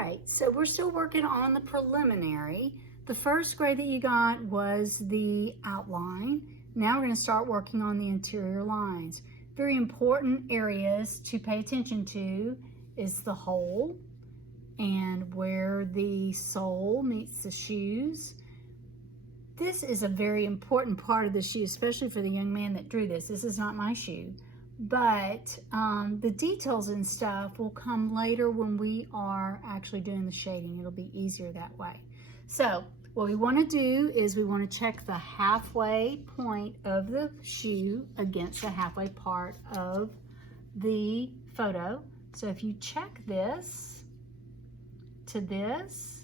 right, so we're still working on the preliminary. The first grade that you got was the outline. Now we're going to start working on the interior lines. Very important areas to pay attention to is the hole and where the sole meets the shoes. This is a very important part of the shoe, especially for the young man that drew this. This is not my shoe, but the details and stuff will come later when we are actually doing the shading. It'll be easier that way. So what we want to do is we want to check the halfway point of the shoe against the halfway part of the photo. So if you check this to this,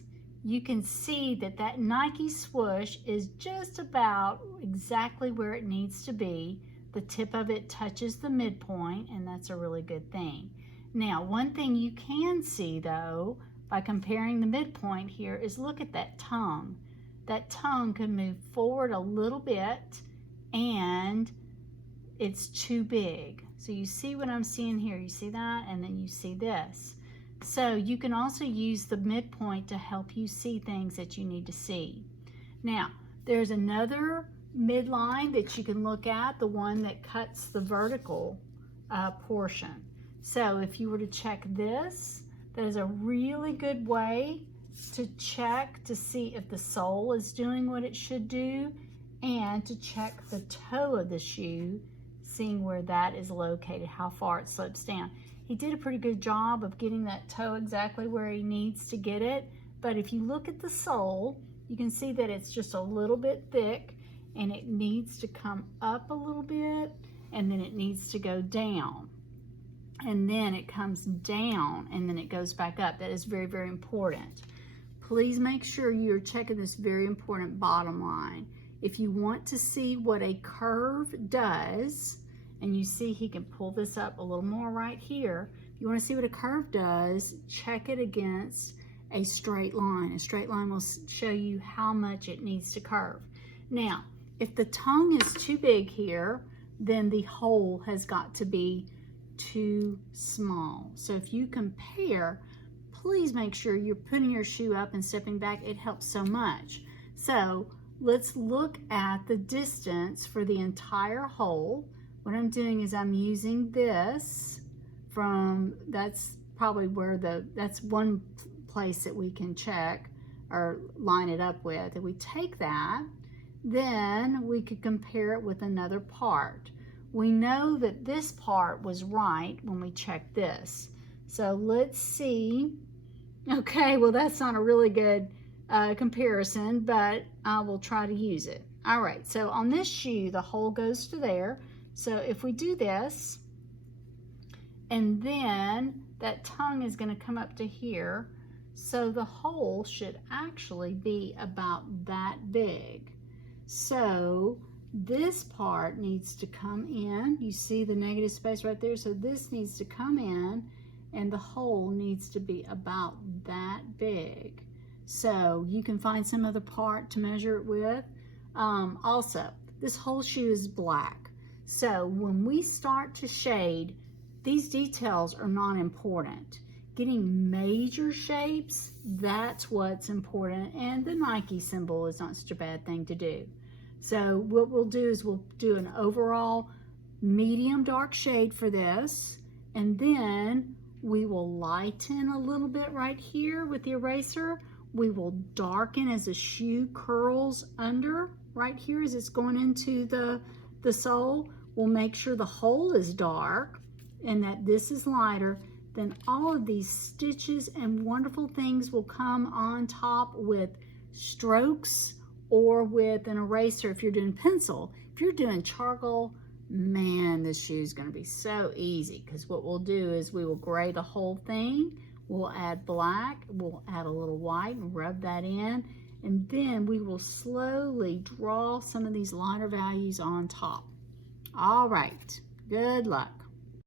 you can see that that Nike swoosh is just about exactly where it needs to be. The tip of it touches the midpoint, and that's a really good thing. Now, one thing you can see though, by comparing the midpoint here, is look at that tongue. That tongue can move forward a little bit, and it's too big. So you see what I'm seeing here, you see that, and then you see this. So you can also use the midpoint to help you see things that you need to see. Now, there's another midline that you can look at, the one that cuts the vertical portion. So if you were to check this, that is a really good way to check to see if the sole is doing what it should do, and to check the toe of the shoe, seeing where that is located, how far it slopes down. He did a pretty good job of getting that toe exactly where he needs to get it, but if you look at the sole, you can see that it's just a little bit thick, and it needs to come up a little bit, and then it needs to go down, and then it comes down, and then it goes back up. That is very, very important. Please make sure you're checking this very important bottom line. If you want to see what a curve does, and you see he can pull this up a little more right here. If you want to see what a curve does, check it against a straight line. A straight line will show you how much it needs to curve. Now, if the tongue is too big here, then the hole has got to be too small. So if you compare, please make sure you're putting your shoe up and stepping back. It helps so much. So let's look at the distance for the entire hole. What I'm doing is I'm using this from, that's probably where that's one place that we can check or line it up with. If we take that, then we could compare it with another part. We know that this part was right when we checked this. So let's see. Okay, well that's not a really good comparison, but I will try to use it. All right, so on this shoe, the hole goes to there. So if we do this, and then that tongue is going to come up to here, so the hole should actually be about that big. So this part needs to come in. You see the negative space right there? So this needs to come in, and the hole needs to be about that big. So you can find some other part to measure it with. Also, this whole shoe is black. So when we start to shade, these details are not important. Getting major shapes, that's what's important, and the Nike symbol is not such a bad thing to do. So what we'll do is we'll do an overall medium dark shade for this, and then we will lighten a little bit right here with the eraser. We will darken as the shoe curls under right here as it's going into the sole. We'll make sure the hole is dark and that this is lighter. Then all of these stitches and wonderful things will come on top with strokes or with an eraser if you're doing pencil. If you're doing charcoal, man, this shoe is going to be so easy, because what we'll do is we will gray the whole thing. We'll add black, we'll add a little white and rub that in, and then we will slowly draw some of these lighter values on top. All right, good luck.